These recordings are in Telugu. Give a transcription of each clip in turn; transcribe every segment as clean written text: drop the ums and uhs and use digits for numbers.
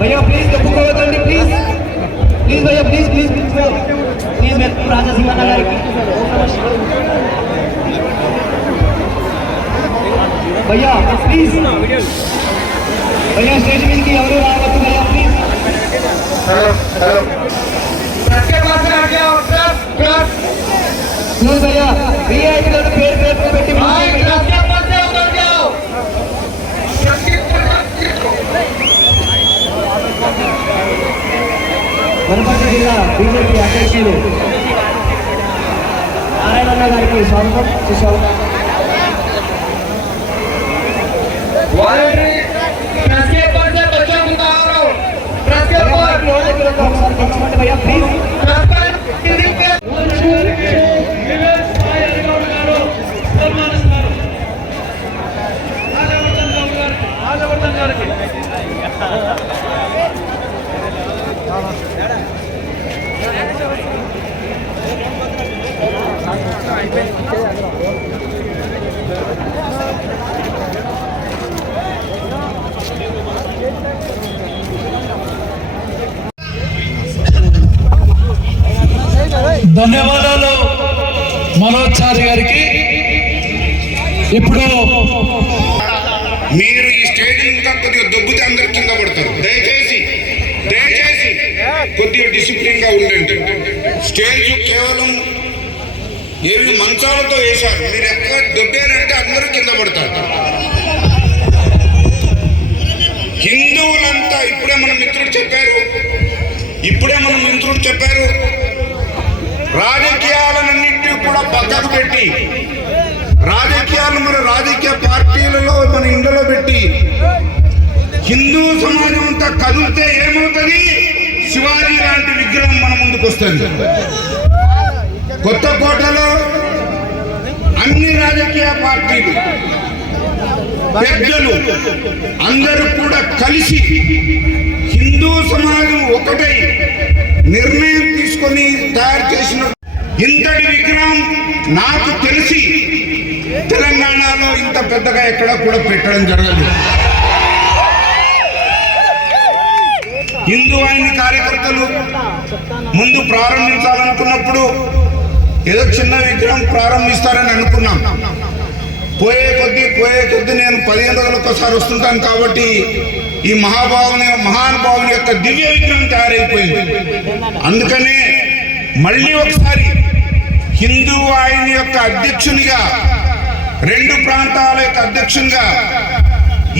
भैया प्लीज ఒప్పుకోవద్దండి ప్లీజ్ ప్లీజ్ भैया ప్లీజ్ ప్లీజ్ ప్లీజ్ మెట్టు రాజసింహన్న గారికి भैया ప్లీజ్ भैया స్టేజ్ మీదకి ఎవరు రావద్దు भैया ప్లీజ్ हेलो हेलो प्रेस के पास आ जाओ प्रेस प्रेस नहीं भैया वीआईपी का पेड़ पेड़ पे बैठी भाई प्रेस के पास से उतर जाओ వనపర్తి జిల్లా బీజేపీ అధ్యక్షులు నారాయణ గారికి స్వాగతం సుస్వాగతం प्रेस के पास से बच्चों को उतारो प्रेस के पास भैया प्लीज ధన్యవాదాలు మనోజ్ చారి గారికి. ఇప్పుడు మీరు ఈ స్టేజ్ ఇంకా కొద్దిగా దొబ్బుతే అందరు కింద పడతారు. దయచేసి దయచేసి కొద్దిగా డిసిప్లిన్ గా ఉండండి. స్టేజ్ కేవలం ఏవి మంచాలతో వేశారు, మీరు ఎక్కడ దొబ్బారంటే అందరూ కింద పడతారు. హిందువులంతా ఇప్పుడే మన మిత్రుడు చెప్పారు రాజకీయాలన్నింటినీ కూడా పక్కకు పెట్టి హిందూ సమాజం అంతా కదిలితే ఏమవుతుంది? శివాజీ లాంటి విగ్రహం మన ముందుకు వస్తుంది. కొత్తకోటలో అన్ని రాజకీయ పార్టీలు పెద్దలు అందరూ కూడా కలిసి హిందూ సమాజం ఒకటై నిర్ణయం తీసుకొని తయారు చేసిన ఇంతటి విగ్రహం నాకు తెలిసి తెలంగాణలో ఇంత పెద్దగా ఎక్కడ కూడా పెట్టడం జరగదు. హిందూ వాహిని కార్యకర్తలు ముందు ప్రారంభించాలనుకున్నప్పుడు ఏదో చిన్న విగ్రహం ప్రారంభిస్తారని అనుకున్నాం. పోయే కొద్దీ నేను 15 రోజులకు ఒకసారి వస్తుంటాను కాబట్టి ఈ మహానుభావుని యొక్క దివ్య విగ్రహం తయారైపోయింది. అందుకనే మళ్ళీ ఒకసారి హిందూ వాహిని యొక్క అధ్యక్షునిగా, 2 ప్రాంతాల యొక్క అధ్యక్షునిగా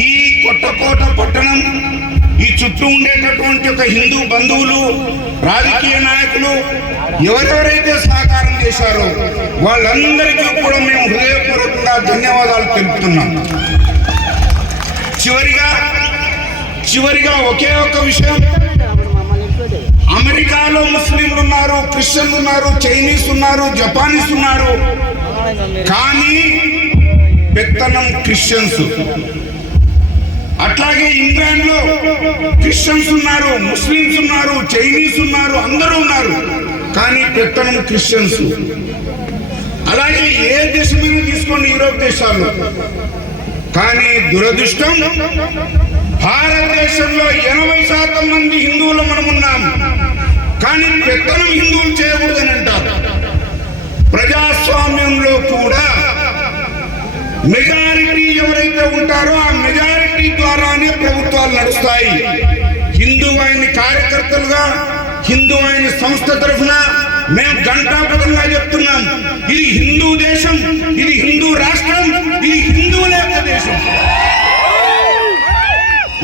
ఈ కొత్తకోట పట్టణం, ఈ చుట్టూ ఉండేటటువంటి ఒక హిందూ బంధువులు, రాజకీయ నాయకులు ఎవరెవరైతే సహకారం చేశారో వాళ్ళందరికీ కూడా మేము హృదయపూర్వకంగా ధన్యవాదాలు తెలుపుతున్నాం. చివరిగా ఒకే ఒక విషయం, అమెరికాలో ముస్లింలు ఉన్నారు, క్రిస్టియన్లు ఉన్నారు, చైనీస్ ఉన్నారు, జపానీస్ ఉన్నారు, కానీ పెత్తనం క్రిస్టియన్స్. అట్లాగే ఇంగ్లాండ్ లో క్రిస్టియన్స్ ఉన్నారు, ముస్లింస్ ఉన్నారు, చైనీస్ ఉన్నారు, అందరూ ఉన్నారు, కానీ పెత్తనం క్రిస్టియన్స్. అలాగే ఏ దేశమైనా తీసుకోండి, యూరోప్ దేశాలు. కానీ దురదృష్టం, భారతదేశంలో 80% మంది హిందువులు మనం ఉన్నాం, కానీ పెత్తనం హిందువులు చేయకూడదని అంటారు. ప్రజాస్వామ్యంలో కూడా మెజారిటీ ఎవరైతే ఉంటారో ఆ మెజారిటీ ద్వారానే ప్రభుత్వాలు నడుస్తాయి. హిందూ వాహిని కార్యకర్తలుగా, హిందూ వాహిని సంస్థ తరఫున మేము ఘంటాపథంగా చెప్తున్నాం, ఇది హిందూ దేశం, ఇది హిందూ రాష్ట్రం, ఇది హిందువుల యొక్క దేశం.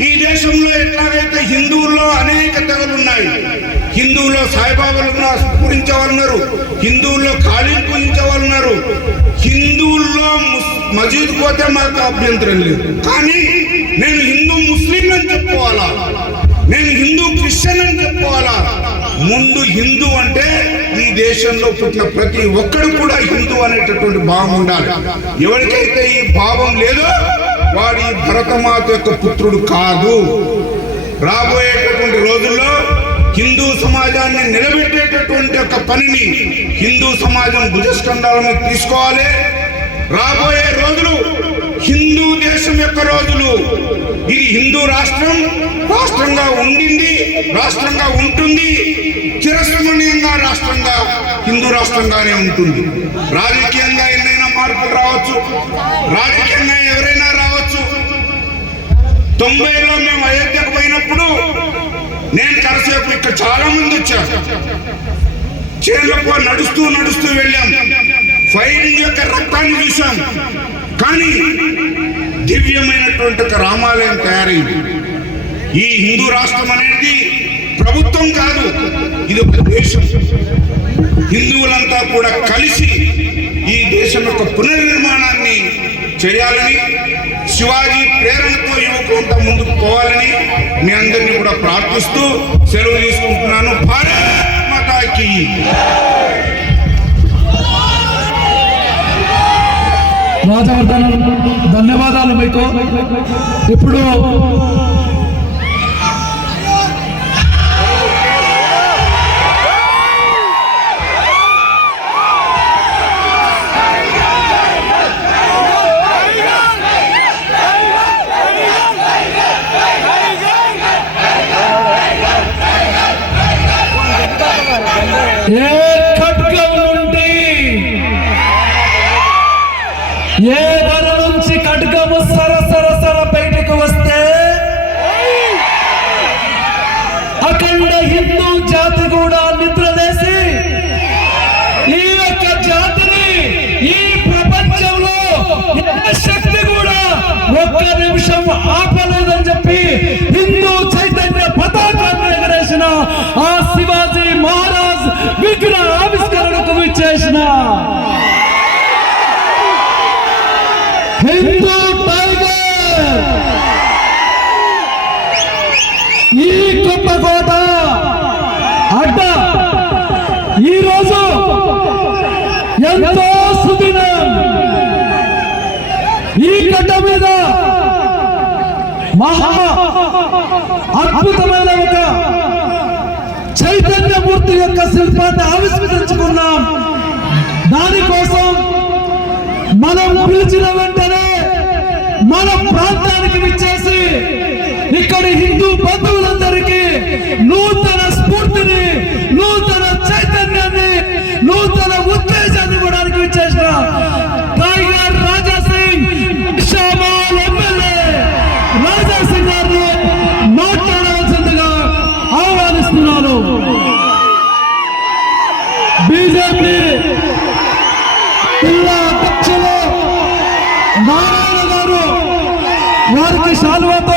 ఈ దేశంలో ఎట్లాగైతే హిందువుల్లో అనేక తెగలు ఉన్నాయి, హిందువుల్లో సాయిబాబాలు పూజించే వాళ్ళు ఉన్నారు, హిందువుల్లో ఖాళీలు పూజించే వాళ్ళు ఉన్నారు, హిందువుల్లో మసీదు పోతే మాకు అభ్యంతరం లేదు. కానీ నేను హిందూ ముస్లిం అని చెప్పుకోవాలా, నేను హిందూ క్రిస్టియన్ అని చెప్పుకోవాలా? ముందు హిందూ అంటే ఈ దేశంలో పుట్టిన ప్రతి ఒక్కడు కూడా హిందూ అనేటటువంటి భావం ఉండాలి. ఎవరికైతే ఈ భావం లేదో వాడి భరతమాత యొక్క పుత్రుడు కాదు. రాబోయేటటువంటి రోజుల్లో హిందూ సమాజాన్ని నిలబెట్టేటటువంటి ఒక పనిని హిందూ సమాజం భుజస్కంధాల మీద తీసుకోవాలి. రాబోయే రోజులు హిందూ దేశం యొక్క రోజులు. ఇది హిందూ రాష్ట్రంగా ఉండింది, రాష్ట్రంగా ఉంటుంది, చిరస్మరణీయంగా రాష్ట్రంగా హిందూ రాష్ట్రంగానే ఉంటుంది. రాజకీయంగా ఎన్నైనా మార్పులు రావచ్చు, రాజకీయంగా ఎవరైనా రావచ్చు. 90లో మేము అయోధ్యకు పోయినప్పుడు నేను కరసేపు ఇక్కడ చాలా మంది వచ్చారు, చేనులకు నడుస్తూ వెళ్ళాం, ఫైరింగ్ యొక్క రక్తాన్ని చూశాం. కానీ దివ్యమైనటువంటి ఒక రామాలయం తయారైంది. ఈ హిందూ రాష్ట్రం అనేది ప్రభుత్వం కాదు, ఇది ఒక దేశం. హిందువులంతా కూడా కలిసి ఈ దేశం యొక్క పునర్నిర్మాణాన్ని చేయాలని, శివాజీ ప్రేరణతో యువకులంతా ముందుకు పోవాలని మీ అందరినీ కూడా ప్రార్థిస్తూ సెలవు తీసుకుంటున్నాను. భారత్ మాతాకి. రాజవర్ధన్, ధన్యవాదాలు మీకు. ఇప్పుడు ఏ ఖడ్గం నుండి, ఏ వర నుంచి ఖడ్గము సర బయటకు వస్తే అఖండ హిందూ జాతి కూడా నిద్రలేసి ఈ యొక్క జాతిని ఈ ప్రపంచంలో శక్తి కూడా ఒక్క నిమిషం ఆపలేదని చెప్పి హిందూ చైతన్య పతాకాన్ని ఎగరేసిన ఆ శివాజీ మహారాజ్ విగ్రహ ఆవిష్కరణకు విచ్చేసిన హిందూ టైగర్ ఎంతో సుదినం. ఈ గడ్డ మీద మహా అద్భుతమైన ఒక చైతన్యమూర్తి యొక్క శిల్పాన్ని ఆవిష్కరించుకున్నాం. దానికోసం మనం పిలిచిన వెంటనే మన ప్రాంతానికి విచ్చేసి ఇక్కడి హిందూ బంధువులందరికీ నూతన స్ఫూర్తిని, నూతన చైతన్యాన్ని, నూతన ఉత్తేజాన్ని ఇవ్వడానికి విచ్చేసిన టైగర్ రాజా సింగ్ షామాల్ ఎమ్మెల్యే రాజా సింగ్ గారిని మాట్లాడవలసిందిగా ఆహ్వానిస్తున్నాను. బీజేపీ జిల్లా అధ్యక్షులు నారాయణ గారు వారికి శాలువాతో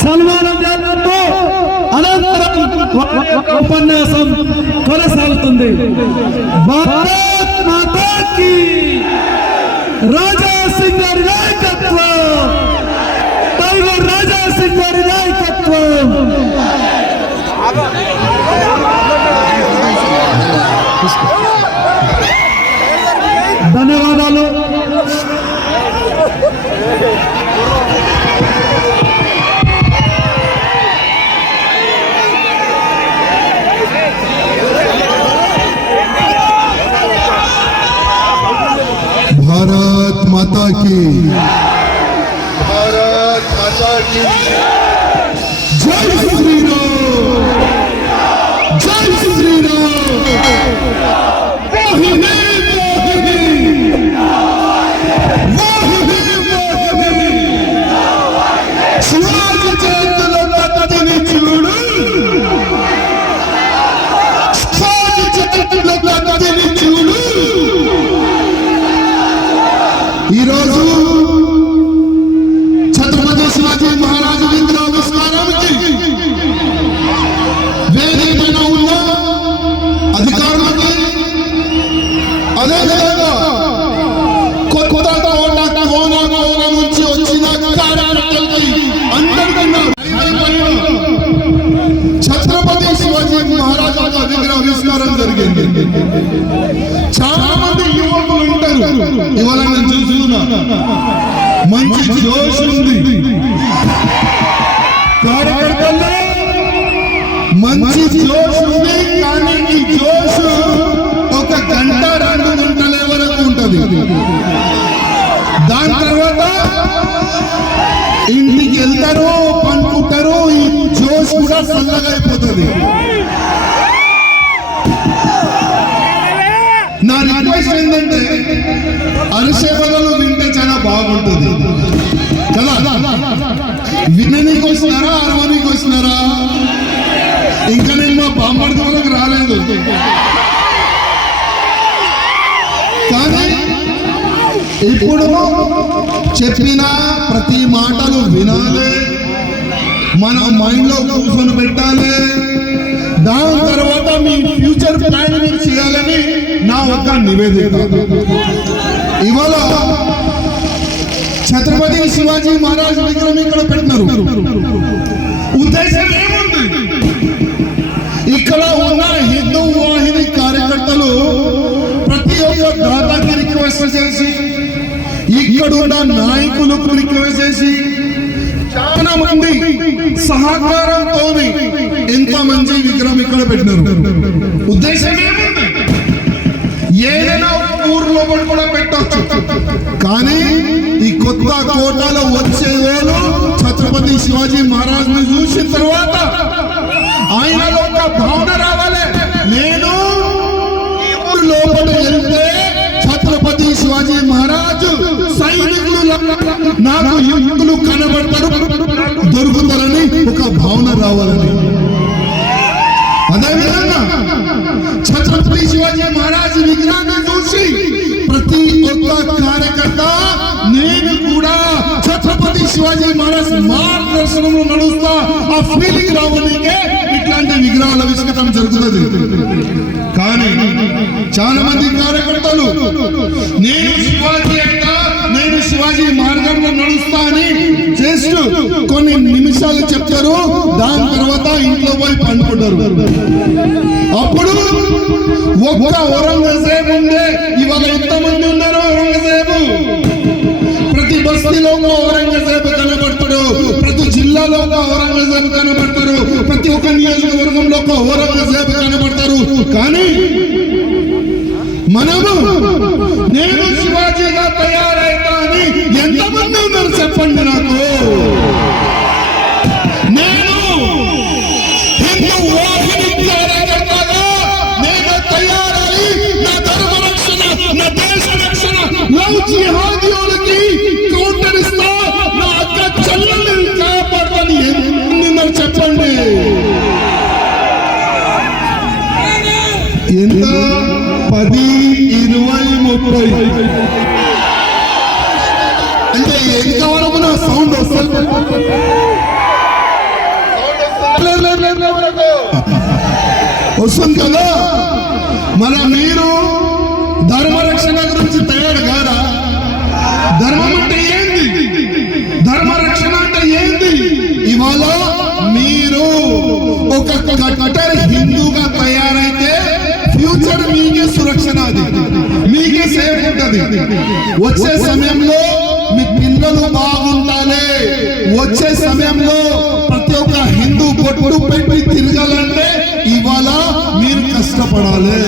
సన్మానం చేయాలంటూ అనంతరం ఉపన్యాసం కొనసాగుతుంది. భారత్ మాతా కీ రాజా సింగ్ గారి నాయకత్వం, టైగర్ రాజా సింగ్ గారి నాయకత్వం. ధన్యవాదాలు. भारत माता की, भारत माता की जय श्री राम, जय श्री राम। मोहिनी శివాజీ చేతుల్లో కత్తిని చూడు, శివాజీ చేతుల్లో కత్తిని చూడు. ఈరోజు ఛత్రపతి శివాజీ మహారాజు విగ్రహావిష్కారానికి వేదికపైన ఉన్న అధికారులకి, అదేవిధంగా కొత్త కోన నుంచి వచ్చిన కార్యకర్తలకి అందరికన్నా ఛత్రపతి శివాజీ మహారాజు విగ్రహావిష్కారం జరిగింది. చాలా మంది యువకులు ఉంటారు, ఇవాళ నేను చూస్తున్నా మంచి జోష్ ఉంది కార్యకర్తల్లో, మంచి జోష్ ఉంది. కానీ ఈ జోష్ ఒక గంట 2 గంటల వరకు ఉంటది. దాని తర్వాత ఇంటికి వెళ్తారు, పనుకుంటారు. ఈ జోష్ కూడా చల్లగా అయిపోతుంది. నా రిక్వెస్ట్ ఏంటంటే అరిసే బదులు వింటే చాలా బాగుంటుంది కదా. విననీకి వస్తున్నారా, అరవనీకి వస్తున్నారా? ఇంకా నేను మా బామ్మర్ది వాళ్ళకి రాలేదు. కానీ ఇప్పుడు చెప్పిన ప్రతి మాటలు వినాలి, మన మైండ్ లో కూర్చొని పెట్టాలి. దాని తర్వాత మీ ఫ్యూచర్ ప్లానింగ్ చేయాలని నా ఒక నివేదిక. ఇవాళ ఛత్రపతి శివాజీ మహారాజ్ విగ్రహం ఇక్కడ పెట్టినారు. ఉద్దేశం ఏముంది? ఇక్కడ ఉన్న హిందూ వాహిని కార్యకర్తలు ప్రతి ఒక్క దాదాకి రిక్వెస్ట్ చేసి, ఇక్కడ ఉన్న నాయకులకు రిక్వెస్ట్ చేసి, చాలా మంది సహకారంతో ఎంత మంచి విగ్రహం ఇక్కడ పెట్టినారు. ఉద్దేశం ఏముంది? ఏదైనా ఊర్లో కూడా పెట్టచ్చు. కానీ ఈ కొత్త కోటలో వచ్చే వాళ్ళు ఛత్రపతి శివాజీ మహారాజ్ ని చూసిన తర్వాత ఆయనలో ఒక భావన రావాలి. నేను ఈ ఊరు లోపల వెళ్తే ఛత్రపతి శివాజీ మహారాజు సైనికులు నాకు యువకులు కనబడతారు, దొరుకుతారని ఒక భావన రావాలని. అదేవిధంగా ఛత్రపతి శివాజీ మహారాజు విగ్రహాన్ని చూసి ప్రతి ఒక్క కార్యకర్త నేను కూడా ఛత్రపతి శివాజీ మహారాజ్ మార్గదర్శనంలో నడుస్తా ఆ ఫీలింగ్ రావడానికే ఇట్లాంటి విగ్రహాల ఆవిష్కరణ జరుగుతుంది. కానీ చాలా మంది కార్యకర్తలు నేను శివాజీ మార్గంలో నడుస్తా అని జస్ట్ కొన్ని నిమిషాలు చెప్తారు, దాని తర్వాత ఇంట్లో పోయి పండుకుంటారు. అప్పుడు ఒక్క ఔరంగజేబు ఉండే, ఇవాళ ఎంతమంది ఉన్నారు ఔరంగజేబు? ప్రతి బస్తీలో ఒక ఔరంగజేబు కనబడతాడు, ప్రతి జిల్లాలో ఒక ఔరంగజేబు కనబడతారు, ప్రతి ఒక్క నియోజకవర్గంలో ఒక ఔరంగజేబు కనబడతారు. కానీ మనము నేను శివాజీగా తయారైతా అని ఎంతమంది ఉన్నారు చెప్పండి నాకు? నేను హిందూ వాహిని కార్యకర్తగా నేను తయారై నా ధర్మ రక్షణ, నా దేశ రక్షణ, లవ్ జిహాదీయులకి కౌంటర్ ఇస్తా, నా అక్క చెల్లెల్ని కాపాడుతాను. ఎంతమంది ఉన్నారు చెప్పండి? ఎంత? 10, 20, 30. అంటే ఏం కావాలో మన సౌండ్ వస్తుంది. వస్తుంది కదా. మన మీరు ధర్మరక్షణ గురించి తయారు కాదా? ధర్మం అంటే ఏంది? ధర్మరక్షణ అంటే ఏంది? ఇవాళ మీరు ఒక కట్టర్ హిందూగా తయారైతే ఫ్యూచర్ మీకే సురక్షణ, అది మీకే సేఫ్ ఉంటుంది. వచ్చే సమయంలో మీ పిల్లలు బాగుండాలి. వచ్చే సమయంలో ప్రతి ఒక్క హిందూ బొట్టు పెట్టి తిరగాలంటే ఇవాళ మీరు కష్టపడాలి.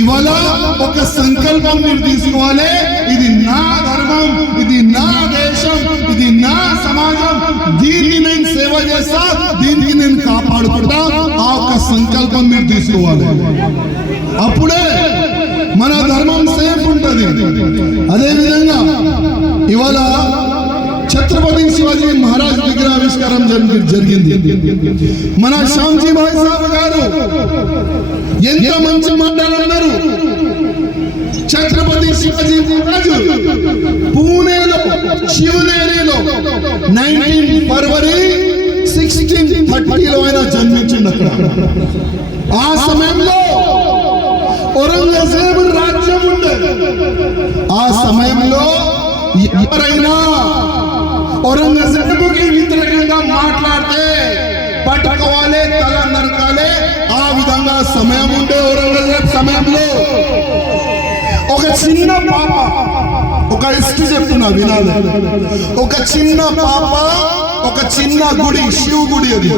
ఇవాళ ఒక సంకల్పం మీరు తీసుకోవాలి. ఇది నా ధర్మం, ఇది నా దేశం, ఇది నా సమాజం, దీన్ని నేను సేవ చేస్తా, దీన్ని నేను కాపాడుకుంటా. ఆ ఒక సంకల్పం మీరు తీసుకోవాలి. అప్పుడే మన ధర్మం సేఫ్ ఉంటుంది. అదేవిధంగా ఇవాళ ఛత్రపతి శివాజీ మహారాజ్ విగ్రహావిష్కారం జరిగింది. మన శ్యామ్జీ భాయ్ సాబ్ గారు ఎంత మంచి మాట్లాడారు. ఛత్రపతి శివాజీ మహారాజ్ పూణేలో శివనేరిలో 19 ఫర్వరి 1630లో ఆయన జన్మించింది. అక్కడ ఆ సమయంలో ఔరంగజేబు రాజ్యం ఉండే. ఆ సమయంలో ఎవరైనా ఔరంగజేబుకి వ్యతిరేకంగా మాట్లాడితే పట్టుకోవాలి, తల నరకాలి. ఆ విధంగా సమయం ఉండే ఔరంగజేబు సమయంలో ఒక చిన్న పాప, ఒక హిస్టరీ చెప్తున్నా వినాలి. ఒక చిన్న పాప ఒక చిన్న గుడి, శివ గుడి, అది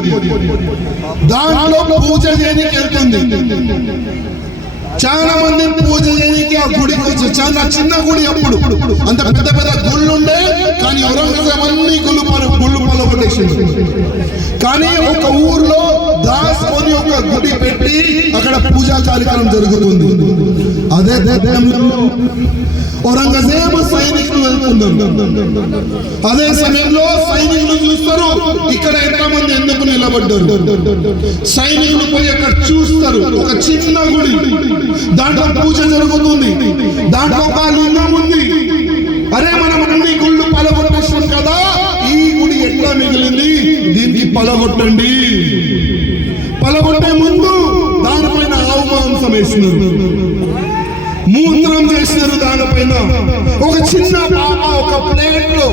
దాంట్లో పూజ చేయడానికి వెళ్తుంది. చాలా మంది పూజ చేయడానికి ఆ గుడికి వచ్చి, చాలా చిన్న గుడి అప్పుడు, అంత పెద్ద పెద్ద గుళ్ళు ఉండే. కానీ ఔరంగజేబు అన్ని గుళ్ళు పలగొట్టేసింది. కానీ ఒక ఊర్లో దాసుకొని ఒక గుడి పెట్టి అక్కడ పూజా కార్యక్రమం జరుగుతుంది. అదే ఔరంగజేబు సైనికులు వెళ్తున్నారు. అదే సమయంలో సైనికులు చూస్తారు ఇక్కడ ఎంతమంది ఎందుకు నిలబడ్డారు. సైనికులు పోయి అక్కడ చూస్తారు. ఒక చిన్న గుడి, దాంట్లో పూజ జరుగుతుంది, దాంట్లో ఒక లింగం ఉంది. అరే మనం అన్ని గుళ్ళు పలగొట్టేస్తాం కదా, ఈ గుడి ఎట్లా మిగిలింది, దీనికి పలగొట్టండి. పలగొట్టే ముందు దానిపైన ఆవు మాంసం వేసినారు, మూత్రం చేసినారు. దానిపైన ఒక చిన్న పాప ఒక ప్లేట్ లో,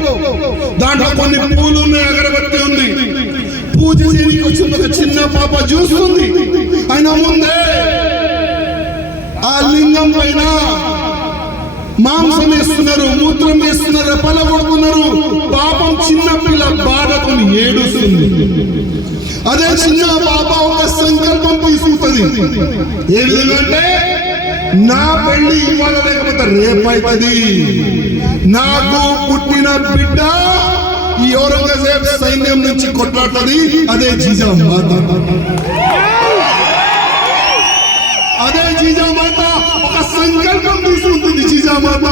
దాంట్లో కొన్ని పూలు ఉన్నాయి, అగరబత్తి ఉంది. పూజ చేయడానికి వచ్చింది ఒక చిన్న పాప చూస్తుంది. ఆయన ముందే ఆ లింగం పైన మాంసం వేస్తున్నారు, మూత్రం వేస్తున్నారు, పలగొడుతున్నారు. పాపం చిన్న పిల్ల బాధతో ఏడుస్తుంది. అదే చిన్న పాప ఒక సంకల్పం తీసుకుంటుంది. ఏ విధంగా అంటే, నా పెళ్లి ఇవాళ లేకపోతే రేపైతుంది, నాకు పుట్టిన బిడ్డ ఈ ఔరంగజేబు సైన్యం నుంచి కొట్లాడుతుంది. అదే జీజామాత. అదే జీజామాత ఒక సంకల్పం తీసుకుంటుంది. జీజామాత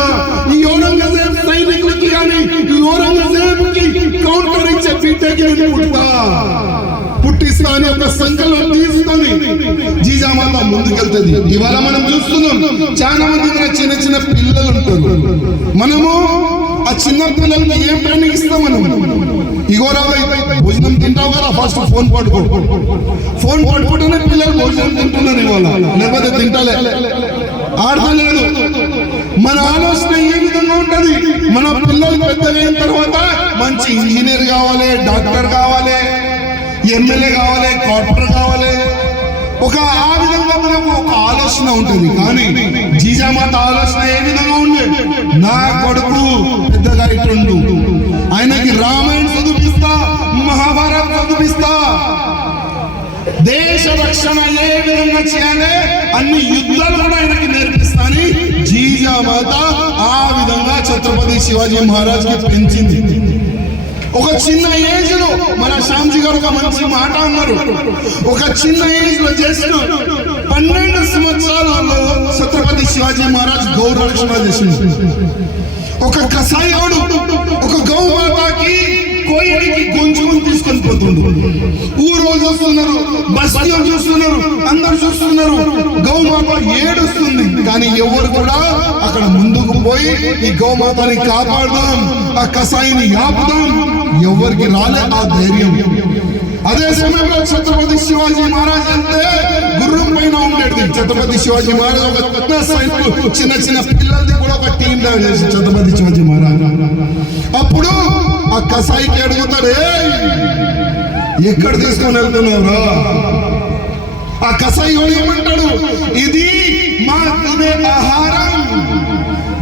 ఈ ఔరంగజేబు సైనికులకి కానీ ఈ ఔరంగజేబుకి కౌంటర్ ఇచ్చే బిడ్డకి పుట్టిస్తా అని ఒక సంకల్పం తీసుకొని జీజామాత ముందుకెళ్తుంది. ఇవాళ మనం చూస్తున్నాం చాలా మంది చిన్న చిన్న పిల్లలు ఉంటారు. మనము ఆ చిన్న పిల్లలకి ఏం ట్రైనింగ్ ఇస్తాం? మనం ఇగోరా భోజనం తింటావు కదా, ఫస్ట్ ఫోన్ పట్టుకో. ఫోన్ పట్టుకుంటేనే పిల్లలు భోజనం తింటున్నారు ఇవాళ, లేకపోతే తింటలే, ఆడలేదు. మన ఆలోచన ఏ విధంగా ఉంటది? మన పిల్లలు పెద్దగైన తర్వాత మంచి ఇంజనీర్ కావాలి, డాక్టర్ కావాలి, ఎమ్మెల్యే కావాలి, కార్పొరేటర్ కావాలి. ఆ విధంగా మనకు ఒక ఆలోచన ఉంటుంది. కానీ జీజామాత ఆలోచన ఏ విధంగా ఉండే, నా కొడుకు పెద్దగా ఇటుండు, ఆయనకి రామాయణ చదివిస్తా, మహాభారత్ చదివిస్తా, దేశ రక్షణ ఏ విధంగా చేయాలి అన్ని యుద్ధాలు కూడా ఆయనకి నేర్పిస్తాని జీజామాత ఆ విధంగా ఛత్రపతి శివాజీ మహారాజ్ కి పెంచింది. ఒక చిన్న ఏజ్ లో మన శ్యామ్జీ గారు ఒక మంచి మాట అన్నారు, ఒక చిన్న ఏజ్ లో జస్ట్ 12 సంవత్సరాలలో ఛత్రపతి శివాజీ మహారాజ్ గౌ రక్షణ చేసింది. ఒక కసాయోడు ఒక గౌ మాతకి కోయడికి గొంజుకొని తీసుకొని పోతుండు. ఊరు చూస్తున్నారు, బస్తీలు చూస్తున్నారు, అందరు చూస్తున్నారు, గౌమాత ఏడుస్తుంది. కానీ ఎవరు కూడా అక్కడ ముందుకు పోయి ఈ గౌమాతని కాపాడదాం, ఆ కసాయిని ఆపుదాం, ఎవరికి రాలే ఆ ధైర్యం. అదే సమయంలో ఛత్రపతి శివాజీ మహారాజ్ అంటే గుర్రం పైన ఉండేది. ఛత్రపతి శివాజీ మహారాజ్ ఒక పెద్ద సైన్లు చిన్న చిన్న పిల్లలది కూడా ఒక టీం లా చేసి ఛత్రపతి శివాజీ మహారాజ్. అప్పుడు ఆ కసాయికి అడుగుతాడు, ఎక్కడ తీసుకొని వెళ్తున్నావురా? ఆ కసాయి ఏమంటాడు, ఇది మా తినే ఆహారం,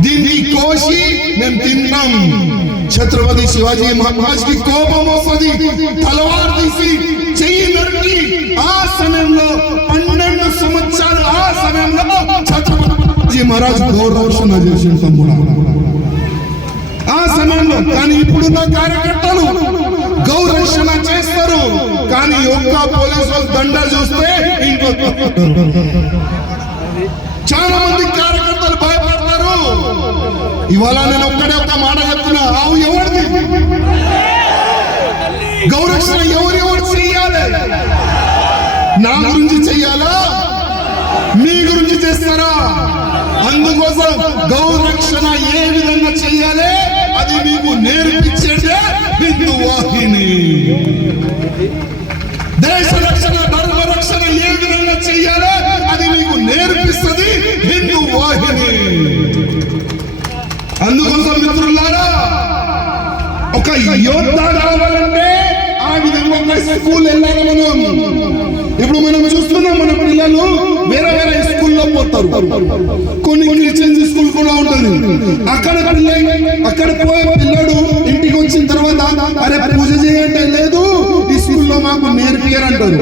దీన్ని కోసి మేము తింటాం. ఛత్రపతి శివాజీ మహారాజ్ కి కోపం వస్తుంది, తలవారు తీసి చెయ్యి నరికి ఆ సమయంలో 12 సంవత్సరాలు ఆ సమయంలో ఛత్రపతి మహారాజ్ గౌరవర్షణ చేసి తమ్ముడు ఆ సమయంలో. కానీ ఇప్పుడున్న కార్యకర్తలు గౌరక్షణ చేస్తారు, కానీ ఒక్క పోలీసు దండ చూస్తే ఇంట్లో చాలా మంది కార్యకర్తలు భయపడతారు. ఇవాళ నేను ఒక్క మాట చెప్తున్నా, ఆవు ఎవరిది? గౌరక్షణ ఎవరెవరు చెయ్యాలి? నా గురించి చెయ్యాలా, మీ గురించి చేస్తారా? అందుకోసం గౌరక్షణ ఏ విధంగా చెయ్యాలి అది మీకు నేర్పించేదే హిందూ వాహిని. దేశ రక్షణ ధర్మ రక్షణ ఏ విధంగా చెయ్యాలి అది మీకు నేర్పిస్తుంది హిందూ వాహిని. అందుకోసం మిత్రులారా, ఒక యోద్ధ కావాలంటే ఆ విధంగా ఒక స్కూల్ వెళ్ళాలి. మనం ఇప్పుడు మనం చూస్తున్నాం, మన పిల్లలు వేరే వేరే స్కూల్లో పోతారు. కొన్ని క్రిస్టియన్ స్కూల్ కూడా ఉంటుంది. అక్కడ పోయే పిల్లడు ఇంటికి వచ్చిన తర్వాత అరే పూజ చేయంటే లేదు, ఈ స్కూల్లో మాకు నేర్పియరంటారు.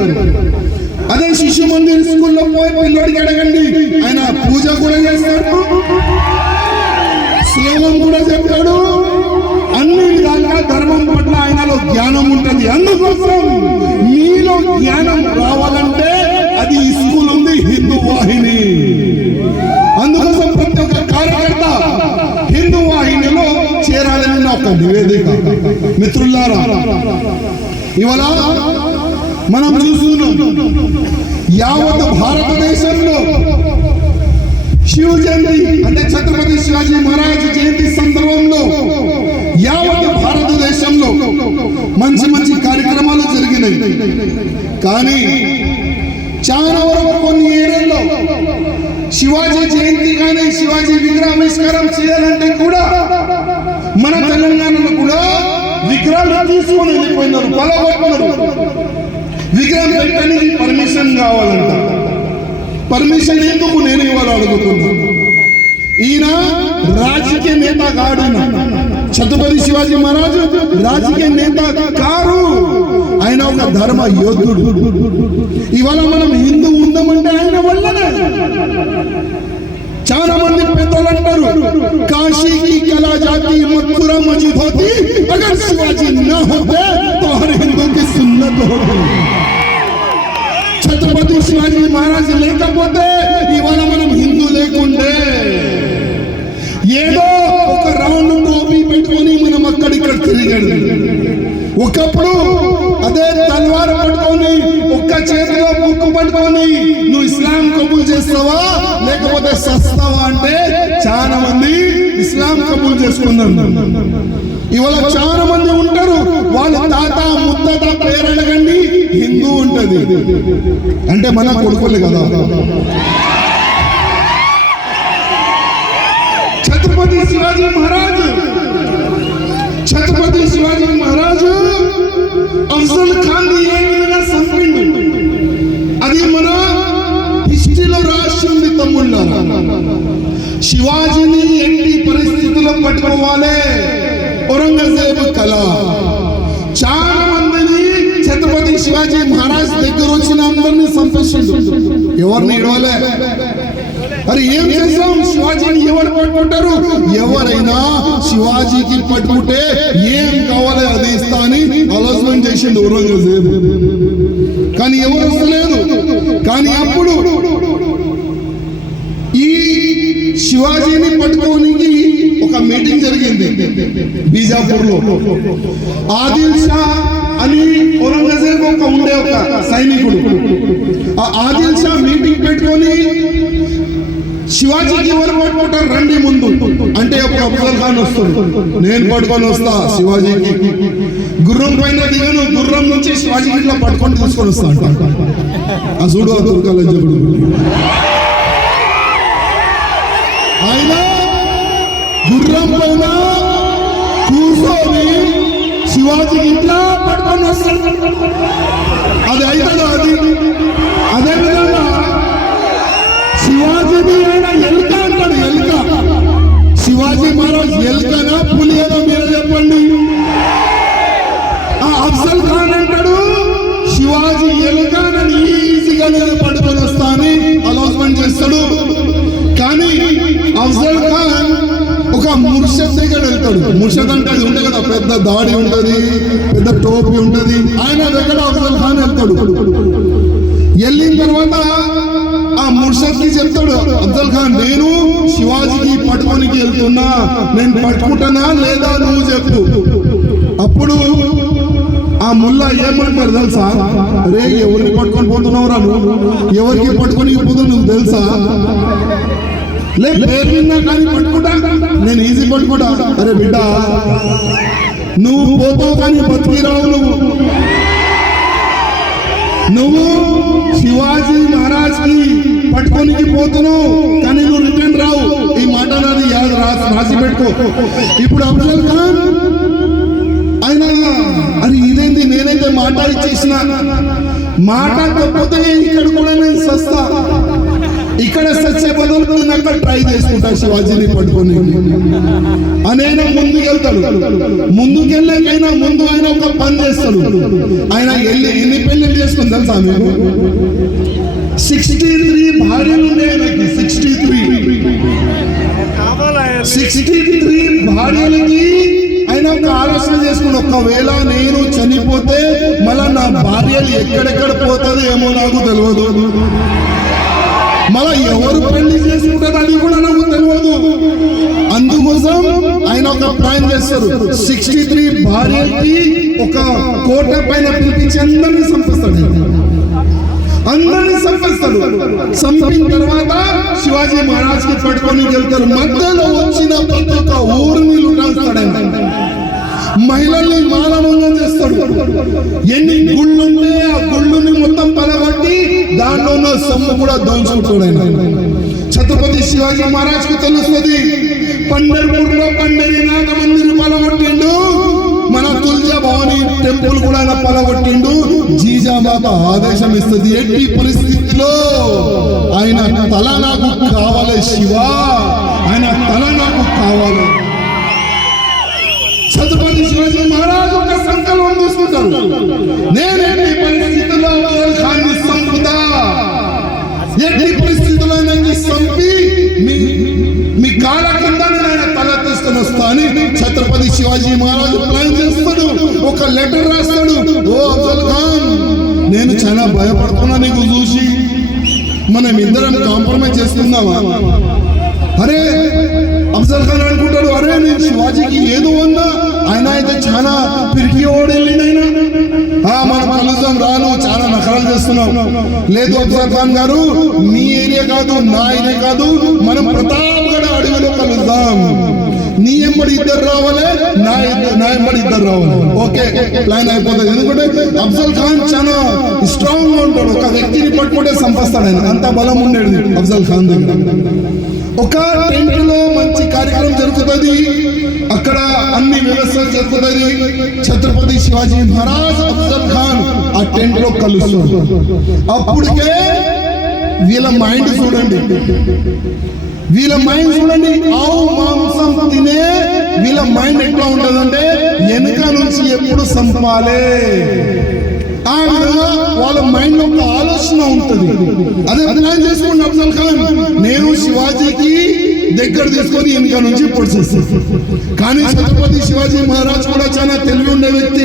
అదే శిశు మందిర్ స్కూల్లో పోయి పిల్లడికి అడగండి, ఆయన పూజ కూడా చేస్తాడు, శ్లోకం కూడా చెప్తాడు, అన్ని విధాలుగా ధర్మం పట్ల ఆయనలో జ్ఞానం ఉంటుంది. అందుకోసం మీలో జ్ఞానం రావాలంటే అది ఈ స్కూల్ ఉంది, హిందూ వాహిని. అందుకోసం ప్రతి ఒక్క కార్యకర్త హిందూ వాహినిలో చేరాలని ఒక నివేదిక. మిత్రులారా, ఇవాళ మనం చూస్తున్నాం యావత్ భారతదేశంలో శివ జయంతి అంటే ఛత్రపతి శివాజీ మహారాజ్ జయంతి సందర్భంలో యావత్ భారతదేశంలో మంచి మంచి కార్యక్రమాలు జరిగినాయి. కానీ చాలా వరకు కొన్ని ఏరియాల్లో శివాజీ జయంతి కానీ శివాజీ విగ్రహావిష్కారం చేయాలంటే కూడా మన తెలంగాణలో కూడా విగ్రహాలు తీసుకొని వెళ్ళిపోయినారు, పొలగొట్టినారు. విగ్రహం పెట్టడానికి పర్మిషన్ కావాలంట. పర్మిషన్ ఎందుకు నేను ఇవాళ అడుగుతున్నాను. ఈయన రాజకీయ నేత కాడు. ఛత్రపతి శివాజీ మహారాజు రాజకీయ నేత కారు, ఆయన ఒక ధర్మ యోధుడు. ఇవాళ మనం హిందూ ఉందామంటే ఆయన వల్లనే. చాలా మంది పెద్దలు అంటారు, కాశీ की कला जाती मथुरा मस्जिद होती, अगर शिवाजी न होते तो हर हिंदू की सुन्नत होती. ఛత్రపతి శివాజీ మహారాజ్ లేకపోతే ఇవాళ మనం హిందూ లేకుండే. ఏదో ఒక రౌండ్ టోపీ పెట్టుకొని మనం అక్కడిక్కడ తిరిగాడు. ఒకప్పుడు అదే తల్వార్ పట్టుకొని ఒక్క చేతిలో బుక్కు పట్టుకొని నువ్వు ఇస్లాం కబూల్ చేస్తావా లేకపోతే సస్తావా అంటే చాలా మంది ఇస్లాం కబూల్ చేసుకున్నారు. ఇవాళ చాలా మంది ఉంటారు, వాళ్ళ తాత ముత్తత పేరు అడగండి హిందూ ఉంటది అంటే మన కొడుకులే కదా. ఛత్రపతి శివాజీ మహారాజ్ అఫ్జల్ ఖాన్ ఏ విధంగా చంపిండు అది మన శివాజీని ఎట్టి పరిస్థితుల్లో పట్టుకోవాలి. ఔరంగజేబు కళ చాలా మందిని ఛత్రపతి శివాజీ మహారాజ్ దగ్గర వచ్చిన అందరినీ సంపర్శించు, ఎవరిని ఇడవలే. మరి ఏం చేస్తాం? శివాజీని ఎవరు పట్టుకుంటారు? ఎవరైనా శివాజీకి పట్టుకుంటే ఏం కావాలి అది ఇస్తా అని అనౌన్స్మెంట్ చేసిండు ఔరంగజేబు. కానీ ఎవరు వస్తలేదు. కానీ అప్పుడు ఈ శివాజీని పట్టుకోనికి ఒక మీటింగ్ జరిగింది బీజాపూర్ లో. ఆదిల్ షా అని ఔరంగజేబు ఉండే ఒక సైనికుడు. ఆ ఆదిల్ షా మీటింగ్ పెట్టుకొని శివాజీకి ఎవరు పట్టుకుంటారు రండి ముందు అంటే అప్పుడు అఫ్జల్ ఖాన్ వస్తాడు. నేను పట్టుకొని వస్తా శివాజీకి. గుర్రం పైన దిగను, గుర్రం నుంచి శివాజీకి ఇట్లా పట్టుకొని తీసుకొని వస్తా అంట. ఆ చూడు ఆ దుర్గాలజుడు ఆయన గుర్రం పైన కూర్చొని శివాజీకి ఇట్లా పట్టుకొని వస్తాడు. అది అవుతుందా? అది అదే విధంగా శివాజీని ఆయన ఎలుక అంటాడు. ఎలుక శివాజీ మహారాజ్ ఎలుకనా పులి ఏదో మీరు చెప్పండి. అఫ్జల్ ఖాన్ అంటాడు శివాజీ ఎలుక నన్ను ఈజీగా నేను పట్టుకొని వస్తా అని అనౌన్స్మెంట్ చేస్తాడు. కానీ అఫ్జల్ ఖాన్ ఒక ముర్షద్ దగ్గర వెళ్తాడు. ముర్షద్ అంటే అది ఉంటుంది కదా, పెద్ద దాడి ఉంటది, పెద్ద టోపీ ఉంటది. ఆయన దగ్గర అఫ్జల్ ఖాన్ వెళ్తాడు. వెళ్ళిన తర్వాత ఆ ముర్షద్ కి చెప్తాడు, అఫ్జల్ ఖాన్ నేను శివాజీకి పట్టుకోనికి వెళ్తున్నా, నేను పట్టుకుంటానా లేదా నువ్వు చెప్పు. అప్పుడు ఆ ముల్లా ఏమంటారు తెలుసా? రే ఎవరికి పట్టుకొని పోతున్నావురా నువ్వు? ఎవరికి పట్టుకొని పోతున్నావు నువ్వు తెలుసా? పేరు విన్నా కానీ పట్టుకుంటా, నేను ఈజీ పట్టుకుంటా. అరే బిడ్డ నువ్వు పోతావు కానీ బతికి రావు. నువ్వు శివాజీ మహారాజ్ కి పట్టుకోనికి పోతున్నావు కానీ నువ్వు రిటర్న్ రావు. ఈ మాట నాది రాసి పెట్టుకో. ఇప్పుడు అఫ్జల్ ఖాన్ ఆయన అది ఇదేంటి, నేనైతే మాట ఇచ్చేసిన, మాట కాకపోతే ఇక్కడ కూడా నేను సస్తా, ఇక్కడ సచ్చే బదులు నేను అక్కడ ట్రై చేసుకుంటా శివాజీని పట్టుకొని అనైనా ముందుకెళ్తాడు. ముందుకెళ్ళాకైనా ముందు ఆయన ఒక పని చేస్తాడు. ఆయన ఎన్ని పెళ్లి చేసుకుని తెలుసా మీరు? 63 భార్యలు ఉండే ఆయనకి. 63 భార్యలకి ఆయన ఒక ఆలోచన చేసుకుని, ఒకవేళ నేను చనిపోతే మళ్ళా నా భార్యలు ఎక్కడెక్కడ పోతుంది ఏమో నాకు తెలియదు, మళ్ళా ఎవరు పెళ్లి చేసుకుంటారు అది కూడా నాకు తెలియదు. అందుకోసం ఆయన ఒక ప్లాన్ చేస్తారు. 63 భార్యలకి ఒక కోట పైన పిలిపించి అందరినీ సంపిస్తాడు. చంపిన తర్వాత శివాజీ మహారాజ్ కి పట్టుకొని వెళ్తారు. మధ్యలో వచ్చిన ప్రతి ఒక్క ఊరిని లూటాస్తాడు. మహిళల్ని మానవంగం చేస్తాడు. ఎన్ని గుళ్ళుంటే ఆ గుళ్ళుని మొత్తం పలగొట్టి దాంట్లో ఉన్న సొమ్ము కూడా దోచుకుంటాడు ఆయన. ఛత్రపతి శివాజీ మహారాజ్ కు తెలుస్తుంది, పండర్పూర్లో పండరీనాథ మందిర్ పలగొట్టిండు, మన తుల్జా భవాని టెంపుల్ కూడా ఆయన పలగొట్టిండు. జీజామాత ఆదేశం ఇస్తుంది, ఎట్టి పరిస్థితిలో ఆయన తల నాకు కావాలి శివా, ఆయన తల నాకు కావాలి. ఛత్రపతి శివాజీ మహారాజ్ ఒక సంకల్పం తీసుకుంటారు, నేనేంటి పరిస్థితుల్లో అఫ్జల్ ఖాన్ ని సంపుతా, ఎట్టి పరిస్థితుల్లో సంపి మీ కాళ్ళ కింద నేను తల తీసుకొని వస్తా అని ఛత్రపతి శివాజీ మహారాజు ప్లాన్ చేస్తాడు. ఒక లెటర్ రాస్తాడు, ఓ అఫ్జల్ ఖాన్ నేను చాలా భయపడుతున్నా నీకు చూసి, మనం ఇద్దరం కాంప్రమైజ్ చేసుకుందామా? అరే అఫ్జల్ ఖాన్ అనుకుంటాడు, అరే నేను శివాజీకి ఏదో ఉందా, ఆయన అయితే చాలా పిరికి ఓడెళ్ళినైనా మనం కలుద్దాం రాను, చాలా నకరాలు చేస్తున్నాం. లేదు అఫ్జల్ ఖాన్ గారు, మీ ఏరియా కాదు నా ఏరియా కాదు, మనం ప్రతాప్గఢ అడవిలో కలుద్దాం. నీ ఎంబడి ఇద్దరు రావాలి, నా ఎంబడి ఇద్దరు రావాలి. ఓకే ప్లాన్ అయిపోతుంది. ఎందుకంటే అఫ్జల్ ఖాన్ చాలా స్ట్రాంగ్ గా ఉంటాడు. ఒక వ్యక్తిని పట్టుకుంటే సంపస్తాడు ఆయన, అంత బలం ఉండేది అఫ్జల్ ఖాన్ దగ్గర. ఒక టెంట్ లో మంచి కార్యక్రమం జరుగుతుంది, అక్కడ అన్ని వ్యవస్థలు జరుగుతుంది. ఛత్రపతి శివాజీ మహారాజ్ అఫ్జల్ ఖాన్ ఆ టెంట్ లో కలుస్తాడు. అప్పటికే వీళ్ళ మైండ్ చూడండి, వీళ్ళ మైండ్ చూడండి. ఆవు మాంసం తినే వీళ్ళ మైండ్ ఎట్లా ఉంటుందంటే వెనుక నుంచి ఎప్పుడు సంపాలే, ఆ విధంగా వాళ్ళ మైండ్ లో ఒక ఆలోచన ఉంటుంది. అదే ప్లాన్ చేసుకోండి అఫ్జల్ ఖాన్, నేను శివాజీకి దగ్గర తీసుకొని వెనుక నుంచి పొడిచేస్తాను. కానీ ఛత్రపతి శివాజీ మహారాజ్ కూడా చాలా తెలివి ఉండే వ్యక్తి.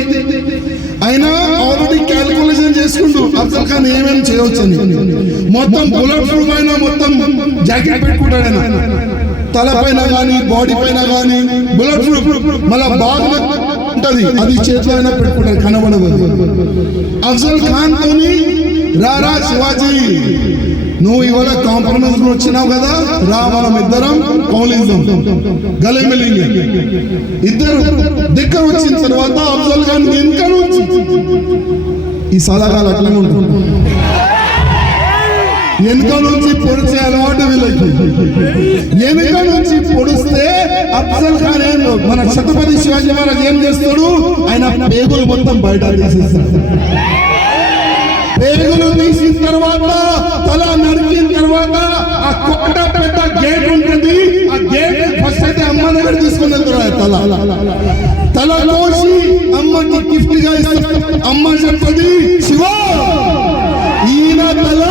ఆయన ఆల్రెడీ క్యాల్కులేషన్ చేసుకుంటూ అఫ్జల్ ఖాన్ ఏమేమి చేయవచ్చని మొత్తం బుల్లెట్ ప్రూఫ్ అయినా మొత్తం జాకెట్ పెట్టుకుంటాడు ఆయన, తల పైన కానీ బాడీ పైన కానీ బుల్లెట్ ప్రూఫ్, మళ్ళా బాగా ఉంటది, అది చేతిలో అయినా పెట్టుకుంటారు, కనబడదు. అఫ్జల్ ఖాన్ తోని రారా శివాజీ, నువ్వు ఇవాళ కాంప్రమైజ్ వచ్చినావు కదా, రా మనం ఇద్దరం కౌలిద్దాం, గలే మిలింగే. ఇద్దరు దగ్గర వచ్చిన తర్వాత అఫ్జల్ ఖాన్ వెనుక నుంచి ఈ సలహాలు అట్లనే ఉంటుంది, వెనుక నుంచి పొడిచే అలవాటు వీళ్ళకి. వెనుక నుంచి పొడిస్తే అఫ్జల్ ఖాన్ మన ఛత్రపతి శివాజీ మహారాజ్ ఏం చేస్తాడు, ఆయన పేగులు మొత్తం బయట తీసేస్తాడు. పేగులు తీసిన తర్వాత తల నరికిన తర్వాత ఆ కోట పెద్ద గేట్ ఉంటుంది, ఆ గేట్ ఫస్ట్ అయితే అమ్మ దగ్గర తీసుకుని వెళ్తారు. తల కోసి అమ్మకి గిఫ్ట్ గా ఇస్తారు. అమ్మ చెప్పది, శివ ఈయన తల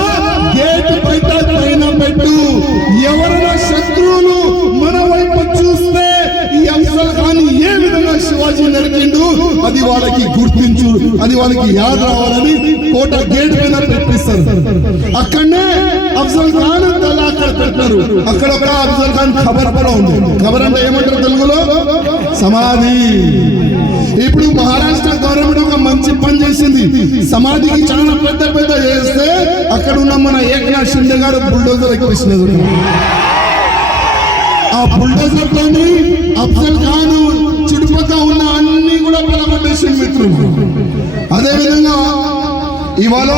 గేట్ బయట పైన పెట్టు, ఎవరైనా శత్రువులు మన వైపు చూస్తే ఈ అఫ్జల్ ఖాన్ ఏ విధంగా శివాజీ నరికిండు అది వాళ్ళకి గుర్తించు, అది వాళ్ళకి యాద రావాలని కోట గేట్ పైన పెట్టిస్తారు. అక్కడనే అఫ్జల్ ఖాన్ తల అక్కడ పెట్టారు. అక్కడ ఒక అఫ్జల్ ఖాన్ ఖబర్ కూడా ఉంది. ఖబర్ అంటే ఏమంటారు తెలుగులో, సమాధి. ఇప్పుడు మహారాష్ట్ర గవర్నమెంట్ ఒక మంచి పని చేసింది, సమాధికి చాలా పెద్ద పెద్ద చేస్తే అక్కడ ఉన్న మన ఏకనాథ్ షిండే గారు బుల్డోజర్ ఎక్కిస్తున్నారు. ఆ బుల్డోజర్ తోని అఫ్జల్ ఖాన్ చుట్టుపక్కల ఉన్న అన్ని కూడా పలగొట్టేసి మిత్రులు. అదేవిధంగా ఇవాళ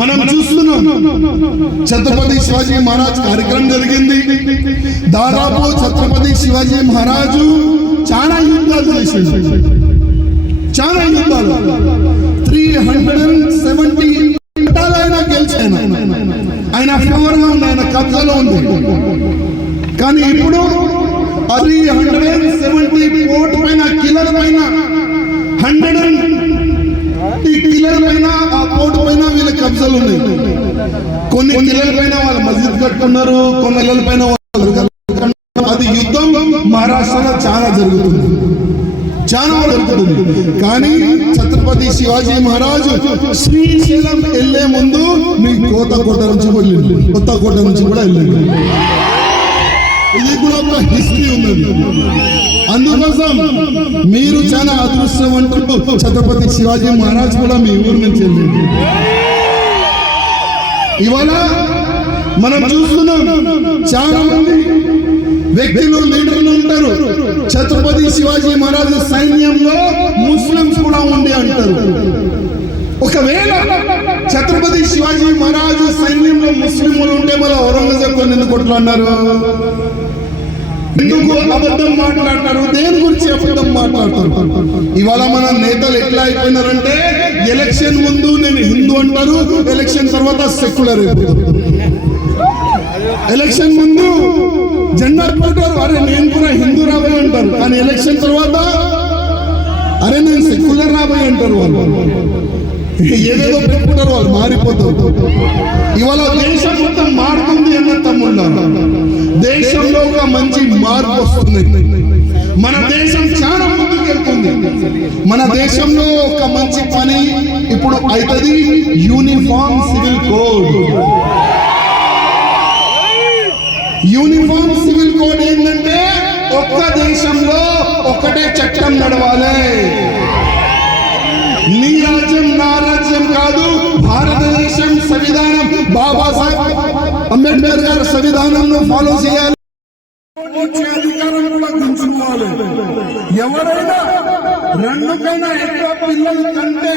మనం చూస్తున్నాం ఛత్రపతి శివాజీ మహారాజ్ కార్యక్రమం జరిగింది. దాదాపు ఛత్రపతి శివాజీ మహారాజు చాలా యుద్ధాలు చేసిండు, చాలా యుద్ధాలు 370 యుద్ధాలు ఆయన గెలిచాను. ఆయన ఫేవర్ గా ఉంది, ఆయన కబ్జాలో ఉంది. కానీ ఇప్పుడు 370 కోట్ పైన కిలల పైన 100 కిలల పైన ఆ కోట్ పైన వీళ్ళ కబ్జాలు ఉన్నాయి. కొన్ని కిలల పైన వాళ్ళు మస్జిద్ కట్టుకున్నారు, కొన్ని నెలల పైన అది యుద్ధం మహారాష్ట్రలో చాలా జరుగుతుంది, చాలా జరుగుతుంది. కానీ ఛత్రపతి శివాజీ మహారాజు శ్రీశైలం వెళ్లే ముందు మీ కోట నుంచి వెళ్ళింది, కొత్త కోట నుంచి కూడా వెళ్ళింది. ఇది కూడా ఒక హిస్టరీ ఉన్నది. అందుకోసం మీరు చాలా అదృష్టవంతులు, ఛత్రపతి శివాజీ మహారాజ్ కూడా మీ ఊరు నుంచి వెళ్ళింది. ఇవాళ మనం చూస్తున్నాం చాలా మంది వ్యక్తులు లీడర్లు ఉంటారు. ఛత్రపతి శివాజీ మహారాజ్ సైన్యంలో ముస్లింస్ కూడా ఉండి అంటారు. ఒకవేళ ఛత్రపతి శివాజీ మహారాజు సైన్యంలో ముస్లింలు ఉంటే మళ్ళీ ఔరంగజేబ్ ఎందుకు కొట్లాడినారు, ఎందుకు అబద్ధం మాట్లాడతారు, దేని గురించి అబద్ధం మాట్లాడతారు? ఇవాళ మన నేతలు ఎట్లా అయిపోయినారంటే ఎలక్షన్ ముందు నేను హిందూ అంటారు, ఎలక్షన్ తర్వాత సెక్యులర్ అయిపోతారు. ఎలక్షన్ ముందు జెండా పెట్టారు, అరే నేను కూడా హిందూ రాబోయే అంటారు. కానీ ఎలక్షన్ తర్వాత అరే నేను సెక్యులర్ రాబోయే అంటారు. వాళ్ళు ఏదేదో పెట్టుకుంటారు, వాళ్ళు మారిపోతారు. ఇవాళ దేశం మొత్తం మారుతుంది అన్న తమ్ముళ్ళ, దేశంలో ఒక మంచి మార్పు వస్తుంది. మన దేశం చాలా ముందుకు వెళ్తుంది. మన దేశంలో ఒక మంచి పని ఇప్పుడు అవుతుంది, uniform civil code. Uniform civil code ఏంటంటే ఒక్క దేశంలో ఒకటే చట్టం నడవాలి. నీ రాజ్యం నా రాజ్యం కాదు. భారతదేశం సంవిధానం బాబాసాహెబ్ అంబేద్కర్ గారి సంవిధానంను ఫాలో చేయాలి. అధికారం కూడా గుంజుకోవాలి. ఎవరైనా 2 కన్నా ఎక్కువ పిల్లలు కంటే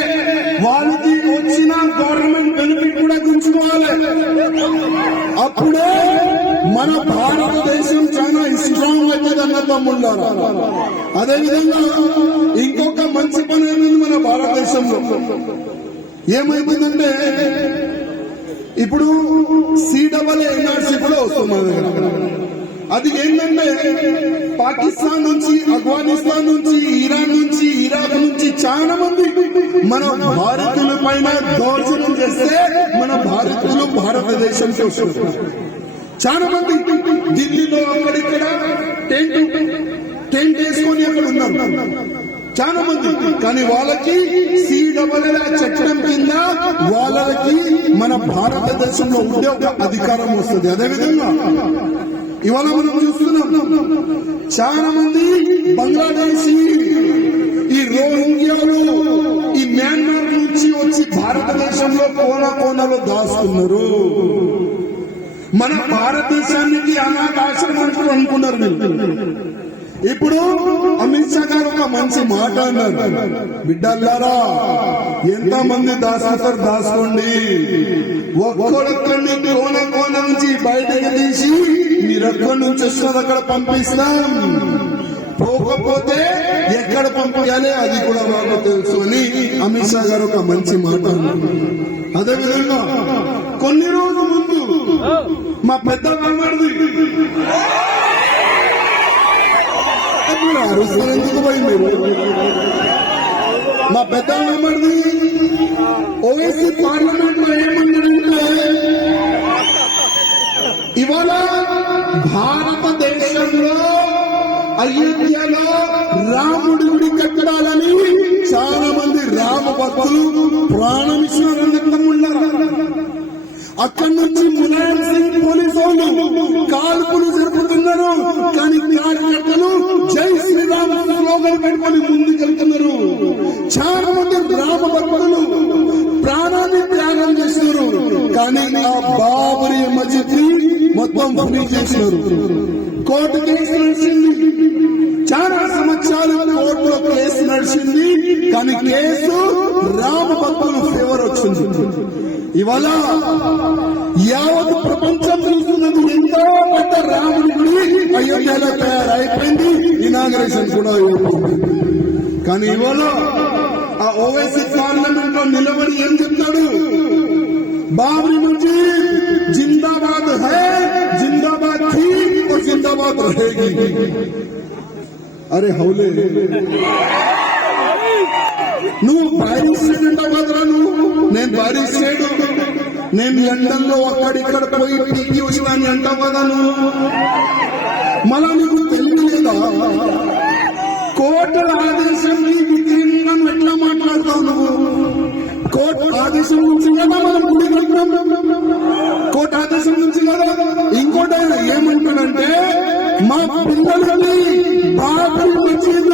వాళ్ళకి వచ్చిన గవర్నమెంట్ బెనిఫిట్ కూడా గుంజుకోవాలి. అప్పుడే మన భారతదేశం చాలా స్ట్రాంగ్ అవుతుంది అన్న తమ్ముళ్ళారా. అదేవిధంగా ఇంకొక మంచి పని అనేది మన భారతదేశంలో ఏమైందంటే ఇప్పుడు CAA కూడా వస్తుంది మన దగ్గర. అది ఏంటంటే పాకిస్తాన్ నుంచి, ఆఫ్ఘనిస్తాన్ నుంచి, ఇరాన్ నుంచి, ఇరాక్ నుంచి చాలా మంది మన భారతీయుల పైన దౌర్జన్యం చేస్తే మన భారతీయులు భారతదేశంకి వస్తారు. చాలా మంది ఢిల్లీలో అక్కడిక్కడ టెంట్ వేసుకొని అక్కడ ఉన్నారు చాలా మంది. కానీ వాళ్ళకి CAA చట్టం కింద వాళ్ళకి మన భారతదేశంలో ఉండే ఒక అధికారం వస్తుంది. అదేవిధంగా ఇవాళ మనం చూస్తున్నాం చాలా మంది బంగ్లాదేశీ, ఈ రోహింగ్యాలు, ఈ మ్యాన్మార్ నుంచి వచ్చి భారతదేశంలో కోనలో దాస్తున్నారు. మన భారతదేశానికి అనాథ ఆశ్రమం అనుకున్నారు వీళ్ళు. ఇప్పుడు అమిత్ షా గారు ఒక మంచి మాట అన్నారు, బిడ్డల్లారా ఎంత మంది దాస్తారు దాసుకోండి, ఒక్కొక్కరిని కోన నుంచి బయటకు తీసి మీరు ఎక్కడి నుంచి వస్తున్నది అక్కడ పంపిస్తాం, పోకపోతే ఎక్కడ పంపించాలి అది కూడా మాకు తెలుసు అని అమిత్ షా గారు ఒక మంచి మాట అన్నారు. అదేవిధంగా కొన్ని రోజుల ముందు మా పెద్ద కనబడింది ఎందుకు పోయింది, మా పెద్ద కనబడింది ఓవైసీ పార్లమెంట్ లో ఏమన్నారంటే ఇవాళ భారతదేశంలో అయోధ్యలో రాముడి గుడి కట్టడాలని చాలా మంది రామ భక్తులు ప్రాణమిశ్వరంగా ఉన్నారు. అక్కడి నుంచి ములాయం సింగ్ పోలీసు వాళ్ళు కాల్పులు జరుపుతున్నారు. కానీ కార్యకర్తలు జై శ్రీరామ్ స్లోగన్ పెట్టుకొని ముందుకెళ్తున్నారు. చాలా మంది రామ భక్తులు ప్రాణాన్ని త్యాగం చేస్తున్నారు. కానీ ఆ బాబరీ మస్జిద్ మొత్తం ఫ్రీ చేసినారు. కోర్టు కేసు నడిచింది, చాలా సంవత్సరాలు కోర్టులో కేసు నడిచింది. కానీ కేసు రామ భక్తులు ఫేవర్ వచ్చింది. ఇవాళ యావత్ ప్రపంచం చూస్తున్నది ఎంతో పెద్ద రాముడి గుడి అయోధ్యలో తయారైపోయింది, ఇనాగరేషన్ కూడా అయిపోయింది. కానీ ఇవాళ ఆ ఓవైసీ పార్లమెంట్ లో నిలబడి ఏం చెప్తాడు, బాబరీ నుంచి జిందాబాద్ హై, జిందాబాద్ థీ और जिंदाबाद रहेगी. अरे हौले నువ్వు భారీ స్టేట్ అంటావు కదరా, నేను భారీ స్టేట్, నేను లండన్ లో అక్కడిక్కడ పోయి పీకి వచ్చినాన్ని అంటావు కదా నువ్వు. మళ్ళా నీకు తెలియలేదా కోర్టు ఆదేశం వ్యతిరేకంగా ఎట్లా మాట్లాడతావు నువ్వు? కోర్టు ఆదేశం నుంచి కదా మనం గుడి కట్టినాం, కోర్టు ఆదేశం నుంచి కదా. ఇంకోటి ఆయన ఏమంటాడంటే మా పిల్లలకి బాబరీ మస్జిద్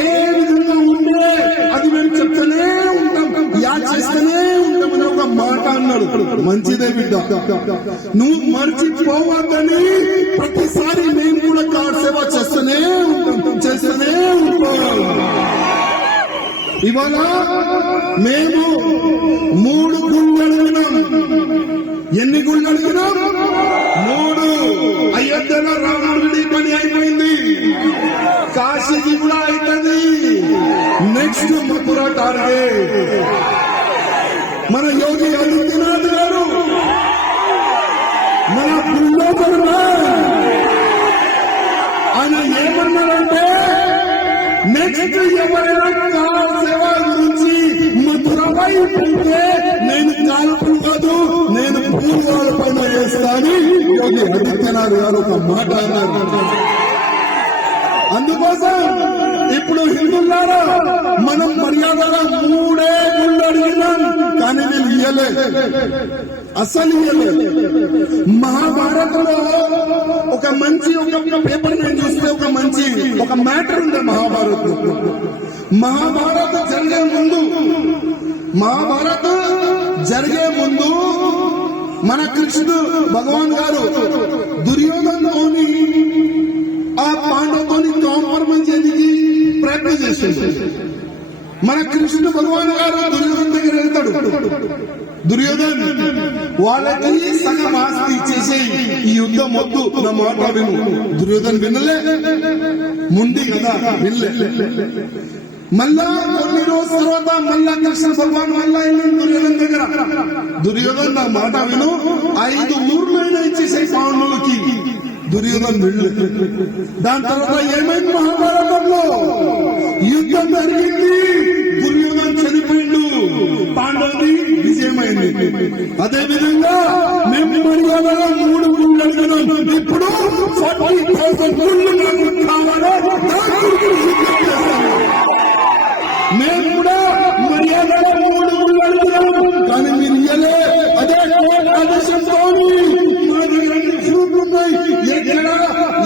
ఏ విధంగా ఉండే అది మేము చెప్తూనే ఉంటాం, యాద్ చేస్తూనే ఉంటామని ఒక మాట అన్నాడు. మంచిదే బిడ్డ, నువ్వు మర్చిపోవద్దని ప్రతిసారి మేము కూడా కార్ సేవ చేస్తూనే ఉంటాం. ఇవాళ మేము 3 గుళ్ళు అడిగినాం. ఎన్ని గుళ్ళు అడిగినాం? 3. అయోధ్యలో రాముడి పని అయిపోయింది, కాశీకి కూడా అవుతుంది, నెక్స్ట్ మథుర టార్గెట్. మన యోగి ఆదిత్యనాథ్ గారు మన బుల్లోదర్ ఆయన ఏమన్నారంటే నెక్స్ట్ ఎవరైనా కాల్ సేవ గురించి మధురపై ఉంటే నేను కాల్పులు కాదు, నేను పూర్వాల పైన వేస్తాను యోగి ఆదిత్యనాథ్ గారు ఒక మాట అన్నారు. అందుకోసం ఇప్పుడు హిందువులారా మనం మర్యాదగా 3 గుళ్ళు అడిగినాం, కానీ వీళ్ళు ఇయ్యలేదు, అసలు ఇయ్యలేదు. మహాభారతంలో ఒక మంచి ఒక పేపర్ నేను చూస్తే ఒక మ్యాటర్ ఉంది మహాభారత జరిగే ముందు మన కృష్ణుడు భగవాన్ గారు దుర్యోధనతోని ఆ పాండవుతోని కాంప్రమైజ్ చేయడానికి ప్రయత్నం చేశాడు. మన కృష్ణుడు భగవాన్ గారు దుర్యోధన దగ్గర వెళ్తాడు. దుర్యోధన్ వాళ్ళకి సగం ఆస్తి ఇచ్చేసి ఈ యుద్ధం వద్దు, నా మాట విను. దుర్యోధన్ వినలే, ముందు కదా వినలే. మళ్ళా కొన్ని రోజుల తర్వాత మళ్ళా కృష్ణ భగవాన్ మళ్ళా దుర్యోధన్ దగ్గర, దుర్యోధన్ నా మాట విను, 5 ఊర్లైనా ఇచ్చేసాయి పాండవులకి. దుర్యోధన్ వెళ్ళు. దాని తర్వాత ఏమైంది? మహాభారతంలో యుద్ధం జరిగింది, దుర్యోధన్ చనిపోయిండు, పాండవుని విజయమైంది. అదే విధంగా మేము మర్యాదగా 3 గుళ్ళు అడిగినాం. ఇప్పుడు 40,000 గుళ్ళు నాకు కావాలో మేము కూడా మర్యాదగా 3 గుళ్ళు అడిగినాం. కానీ మీరు ఇయ్యలే. అదే ఆదేశంతో ఎక్కడ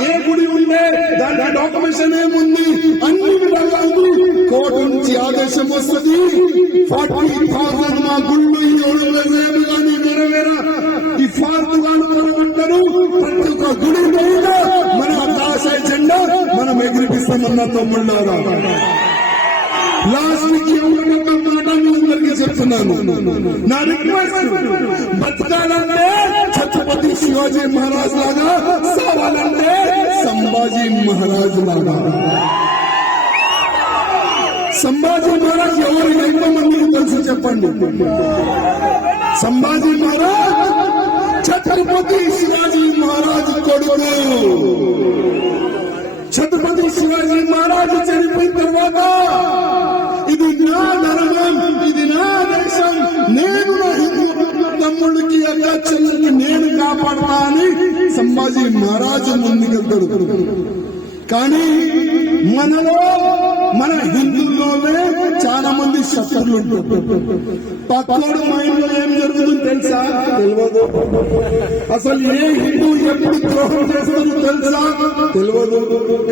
ఏ గుడి ఉండే దాని డాక్యుమెంటేషన్ ఏముంది, అన్ని విధాలుగా ఉంది. కోర్టు నుంచి ఆదేశం వస్తుంది, 40,000 మా గుళ్ళు కానీ నెరవేరా ఈ ఫార్తుగాను అంటారు. ప్రతి ఒక్క గుడి మీద మన కాషాయ జెండా మనం ఎగిరిపిస్తామన్న తమ్ముళ్ళారా. లాస్ట్ కి ఒక మాట మీ అందరికీ చెప్తున్నాను. నా రిక్వెస్ట్, బతకాలంటే ఛత్రపతి శివాజీ మహారాజ్ లాగా, సావాలంటే సంభాజీ మహారాజ్ లాగా. సంభాజీ మహారాజ్ ఎవరు? ఎంతమందికి తెలుసు చెప్పండి. సంభాజీ మహారాజ్ ఛత్రపతి శివాజీ మహారాజ్ కొడుకు. ఛత్రపతి శివాజీ మహారాజ్ చనిపోయిన తర్వాత ఇది నా ధర్మం, ఇది నా దేశం, నేను నా హిందూ తమ్ముడికి అక్క చెల్లెలకి నేను కాపాడతా అని సంభాజీ మహారాజు ముందుకెళ్తాడు. కానీ మనలో మన హిందువుల్లోనే చాలా మంది శత్రులు ఉంటారు. పక్కడు మైండ్ లో ఏం జరుగుతుందో తెలుసా? తెలియదు. అసలు ఏ హిందూ ఎప్పుడు ద్రోహం చేస్తారో తెలుసా? తెలియదు.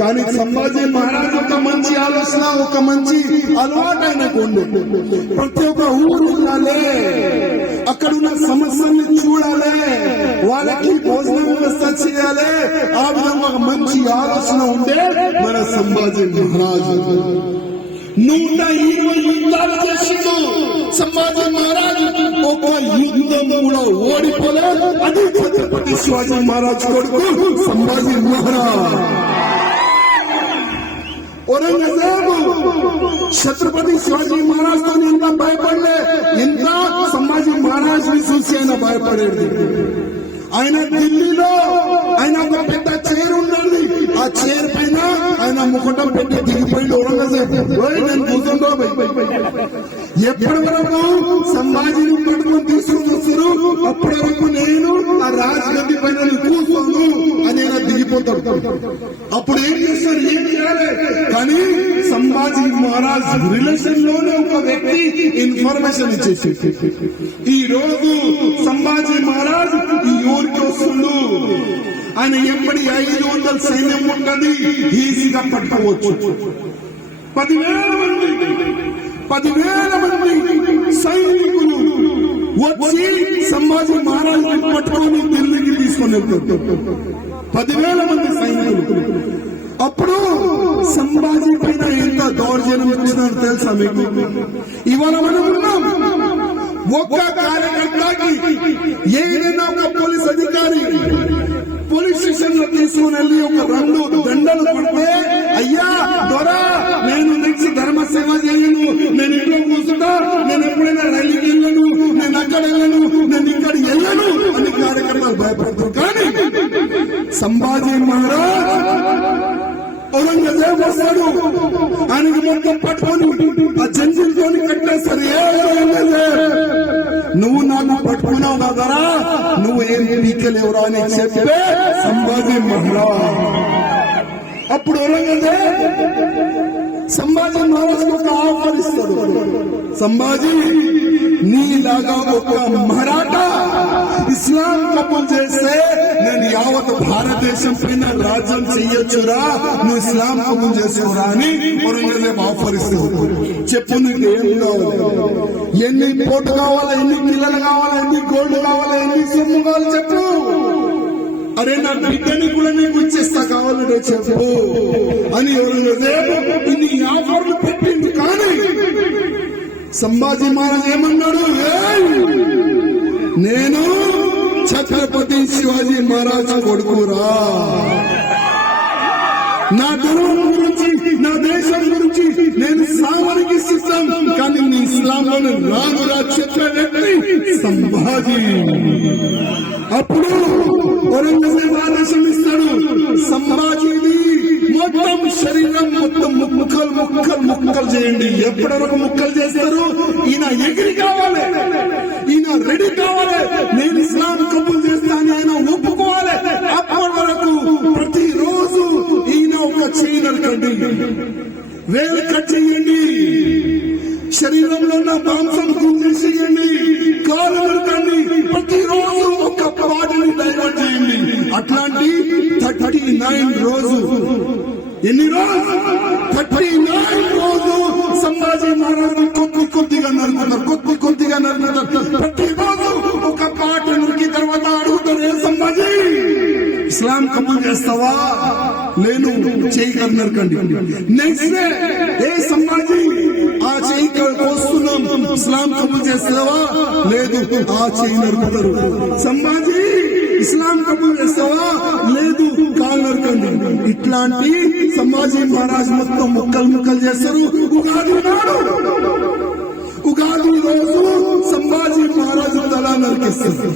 కానీ సంభాజీ మహారాజ్ ఒక మంచి ఆలోచన, ఒక మంచి అలవాటు ఆయనకు ఉంది. ప్రతి ఒక్క ఊరు ఉండాలి, అక్కడున్న సమస్యల్ని చూడాలి, వాళ్ళకి భోజన వ్యవస్థ చేయాలి. ఆ విధంగా ఒక మంచి ఆలోచన ఉండే మన సంభాజీ మహారాజు 120 యుద్ధాలు చేసిండు. సంభాజీ మహారాజు ఒక యుద్ధం కూడా ఓడిపోలేదు. అది ఛత్రపతి శివాజీ మహారాజ్ కొడుకు సంభాజీ మహారాజ్. ఔరంగజేబు ఛత్రపతి శివాజీ మహారాజ్ తో ఎంత భయపడలే, ఎంత సంభాజీ మహారాజ్ ని చూసి ఆయన భయపడేది. ఆయన ఢిల్లీలో ఆయన ఒక పెద్ద చైర్ ఉండండి, ఆ చైర్ పైన ఆయన ముఖటం పెట్టి దిగిపోయింది ఔరంగజేబు. నేను కూర్చుంటో ఎప్పటి వరకు సంభాజీని పట్టుకొని తీసుకుని వస్తారు, అప్పటి వరకు నేను ఆ రాజగడ్డి పైన కూర్చోను అని ఆయన దిగిపోతాడు. అప్పుడు ఏం చేస్తారు? ఏం చేయాలి? కానీ సంభాజీ మహారాజ్ రిలేషన్ లోనే ఒక వ్యక్తి ఇన్ఫర్మేషన్ ఇచ్చేసి, ఈ రోజు సంభాజీ మహారాజ్ ఈ ఊరికి వస్తుండు, ఆయన ఎప్పటి 500 సైన్యం ఉంటుంది, ఈజీగా పట్టుకోవచ్చు. 10,000 మంది సైనికులు వచ్చి సంభాజీ మహారాజ్ పట్టుకొని ఢిల్లీకి తీసుకొని వెళ్తారు. 10,000 మంది సైనికులు. అప్పుడు సంభాజీ పైన ఎంత దౌర్జన్యం వచ్చినారు తెలుసా మీకు? ఇవాళ మనం ఉన్నాం, ఒక్క కార్యకర్తకి ఏదైనా ఒక పోలీస్ అధికారి పోలీస్ స్టేషన్ లో తీసుకుని వెళ్ళి ఒక 2 దండలు పడితే, అయ్యా దొరా నేను నెక్స్ట్ ధర్మ సేవ చేయను, నేను ఇంట్లో కూర్చుంటా, నేను ఎప్పుడైనా రైలుకి వెళ్ళను, నేను అక్కడ వెళ్ళను, నేను ఇక్కడ వెళ్ళను అని కార్యకర్తలు భయపడతారు. కానీ సంభాజీ మహారాజ్ ఔరంగజేబు వస్తాడు, ఆయనకి మొత్తం పట్టుకొని ఆ జంజీలతో కట్టేస్తారు. నువ్వు నాకు పట్టుకున్నావు కదరా, నువ్వు ఏం పీకలేవురా అని చెప్పే సంభాజీ మహారాజ్. అప్పుడు ఔరంగజేబు సంభాజీ మహారాజ్ ఒక ఆఫర్ ఇస్తాడు. సంభాజీ, నీలాగా ఒక మరాఠా ఇస్లాం కబూల్ చేస్తే నేను యావత్ భారతదేశం పైన రాజ్యం చెయ్యొచ్చురా, నువ్వు ఇస్లాం కబూల్ చేసుకోరా అని ఔరంగజేబు ఆఫర్ ఇస్తాడు. చెప్పు నీకు ఏం కావాలి, ఎన్ని కోట్లు కావాలా, ఎన్ని పిల్లలు కావాలా, ఎన్ని గోల్డ్ కావాలా, ఎన్ని సొమ్ము కావాలి చెప్పు. అరే నా బిడ్డని కూడా నీకు ఇచ్చేస్తా కావాలంటే చెప్పు అని ఔరంగజేబు ఇన్ని ఆఫర్లు పెట్టింది. కానీ సంభాజీ మహారాజ్ ఏమన్నాడు? నేను ఛత్రపతి శివాజీ మహారాజ్ కొడుకురా, నా ధర్మం గురించి, నా దేశం గురించి నేను సామానికి సిద్ధం, కానీ నీ ఇస్లాంలోని రానురా చెప్పే వ్యక్తి సంభాజీ. అప్పుడు ఔరంగజేబు ఆదేశం ఇస్తాడు, సంభాజీని మొత్తం శరీరం మొత్తం ముక్కలు చేయండి. ఎప్పటి వరకు ముక్కలు చేస్తారు? ఈయన ఎగిరి కావాలి, ఈయన రెడీ కావాలి, నేను ఇస్లాం కబూల్ చేస్తాను ఆయన ఒప్పుకోవాలి. అప్పటి వరకు ప్రతిరోజు ఈయన ఒక చేయి నరకండి, వేలు కట్ చేయండి, శరీరంలో ఉన్న మాంసం తీసేయండి, కాలు నరకండి, ప్రతిరోజు ఒక పాటని డైవర్ట్ చేయండి. అట్లాంటి 39 రోజు. ఎన్ని రోజు? 39 రోజు సంభాజీ మహారాజు కొద్దిగా నరుకుతారు, కొద్దిగా నరుకుతారు. ప్రతిరోజు ఒక పాట నరికి తర్వాత అడుగుతారు, ఏ సంభాజీ ఇస్లాం కబూల్ చేస్తావా? నేను చేయి నరకండి. నెక్స్ట్ డే, ఏ సంభాజీ ఆ చేయి కోస్తున్నాం, ఇస్లాం కబూల్ చేస్తావా? లేదు, ఆ చేయి నరుకుతారు. సంభాజీ ఇస్లాం కబూల్ చేస్తావా? లేదు, కాలు నరకండి. ఇట్లాంటి సంభాజీ మహారాజ్ మొత్తం ముక్కలు చేస్తారు. ఉగాది రోజు సంభాజీ మహారాజు తల నరికిస్తారు.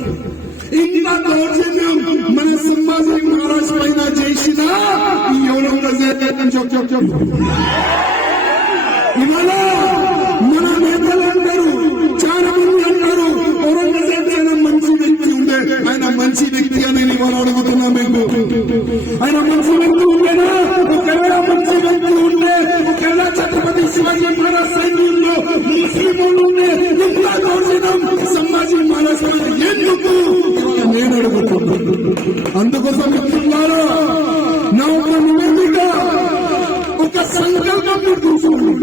ఇంకా దౌర్జన్యం మన సంభాజీ మహారాజ్ పైన చేసిన ఈ ఔరంగజేబు ఇవాళ మన నేతలందరూ చాలా మంది అంటారు ఔరంగజేబు ఆయన మంచి వ్యక్తి ఉండే, ఆయన మంచి వ్యక్తి అని ఇవాళ అడుగుతున్నా. మీకు ఆయన మంచి వ్యక్తి ఉండేనా? ఒకవేళ మంచి వ్యక్తి ఉండే, ఒకవేళ ఛత్రపతి శివాజీ మహారాజ్ సైన్యంలో ముస్లింలు ఉండే, ఇంకా దౌర్జన్యం సంభాజీ మహారాజ్ ఎందుకు ఇవాళ నేను అడుగుతున్నాను. అందుకోసం మిత్రులారా, నా ఒక నివేదిక, ఒక సంకల్పం తీసుకోండి.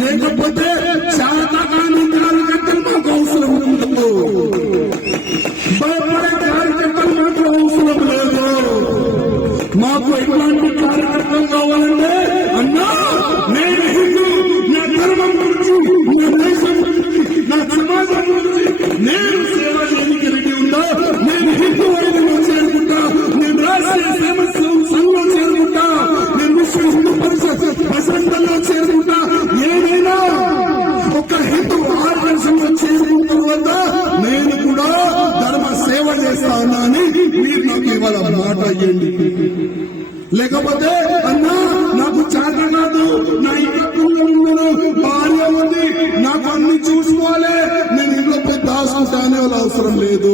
లేకపోతే శాతకాన్ని కార్యకర్తలు మాకు అవసరం ఉండదు, భయపడే కార్యకర్తలు మాకు అవసరం లేదు. మాకు ఎట్లాంటి కార్యకర్తలు కావాలంటే, అన్నా నేను హిందూ, నా ధర్మం గురించి, నా దేశం గురించి, నా సమాజం గురించి నేను సేవ చేయడానికి రెడీ ఉందా? నేను హిందూ వైద్యంలో చేరుకుంటా, నేను రాష్ట్రీయ సేవ సంఘంలో చేరుకుంటా, నేను విశ్వ హిందూ పరిషత్ బసంతంలో చేరుకుంటా. ఏదైనా ఒక హిందూ ఆర్గనైజేషన్లో చేరుకున్న తర్వాత నేను కూడా ధర్మ సేవ చేస్తాను అని మీరు నాకు ఇవాళ మాట అయ్యండి. లేకపోతే అన్నా నాకు చేత కాదు, నా ఇంట్లో పిల్లలు భార్య ఉంది, నాకు అన్ని చూసుకోవాలి, నేను ఇంట్లో పోయి దాచుకుంటానే వాళ్ళ అవసరం లేదు.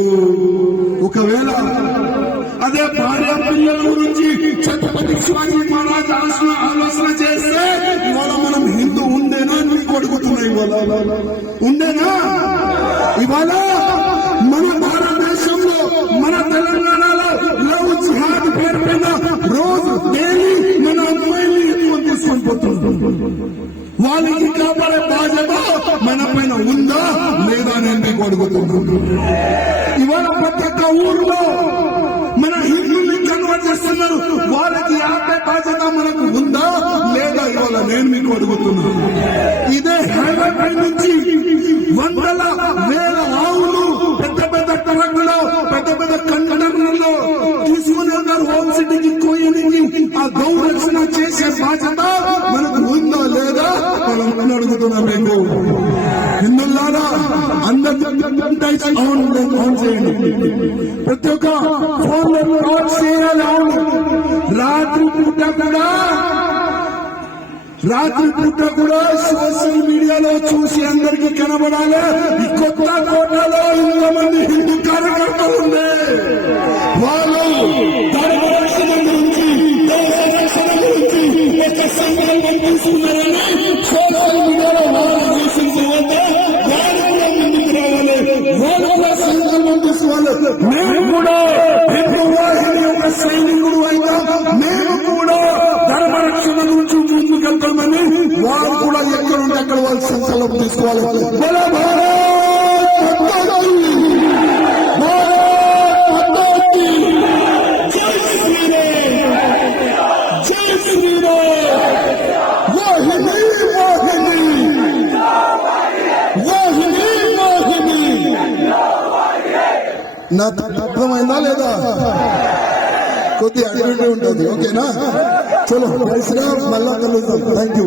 ఒకవేళ అదే భార్య పిల్లల గురించి ఛత్రపతి శివాజీ మహారాజ్ ఆలోచన చేస్తే ఇవాళ మనం హిందూ ఉండేనా అని మీకు అడుగుతున్నా. ఇవాళ ఉండేనా? ఇవాళ మన భారతదేశంలో, మన తెలంగాణలో లవ్ జిహాద్ పేరు పైన రోజు డైలీ మన అమ్మాయిని ఎక్కువ తీసుకొని పోతున్నాం. వాళ్ళకి కాపాడే బాధ్యత మన పైన ఉందా లేదా అని మీకు అడుగుతున్నాను. ఇవాళ ప్రతి ఒక్క ఊర్లో మన హిందువుల్ని కన్వర్ట్ చేస్తున్నారు, వాళ్ళకి ఆపే బాధ్యత మనకు ఉందా లేదా ఇవాళ నేను మీకు అడుగుతున్నాను. ఇదే హైవే పై నుంచి వందల వేల ఆవులు పెద్ద పెద్ద ట్రక్కులో, పెద్ద పెద్ద కంటైనర్లలో తీసుకుని ఉన్నారు హోమ్ సిటీకి కోయనికి. ఆ గౌ రక్షణ చేసే బాధ్యత మనకు ఉందా లేదా మనం అడుగుతున్నాం. మీకు హిందువులారా అందరూ ఆన్ చేయండి, ప్రతి ఒక్క ఫోన్ ఆన్ చేయాలి. రాత్రి పూట కూడా సోషల్ మీడియాలో చూసి అందరికీ కనబడాలి. ఈ కొత్త కోటలో 100 మంది హిందూ కార్యకర్తలు ఉండే, వాళ్ళు ధర్మ రక్షణ గురించి, దేశ రక్షణ గురించి ఒక సంకల్పం తీసుకున్నారని సోషల్ మీడియాలో వాళ్ళు చూసిన తర్వాత వాళ్ళు ముందుకు రావాలి, వాళ్ళు కూడా సంకల్పం తీసుకోవాలి. మేము కూడా హిందూ వాహిని యొక్క సైనికుడు అయినా మేము కూడా ధర్మ రక్షణ గురించి ముందుకెళ్తామని వారు కూడా ఎక్కడుంటే అక్కడ వాళ్ళు సంకల్పం తీసుకోవాలి. నాకు అర్థమైందా లేదా? కొద్దిగా అడ్వాంటేజ్ ఉంటుంది. ఓకేనా? చలో మళ్ళా కలుద్దాం. Thank you.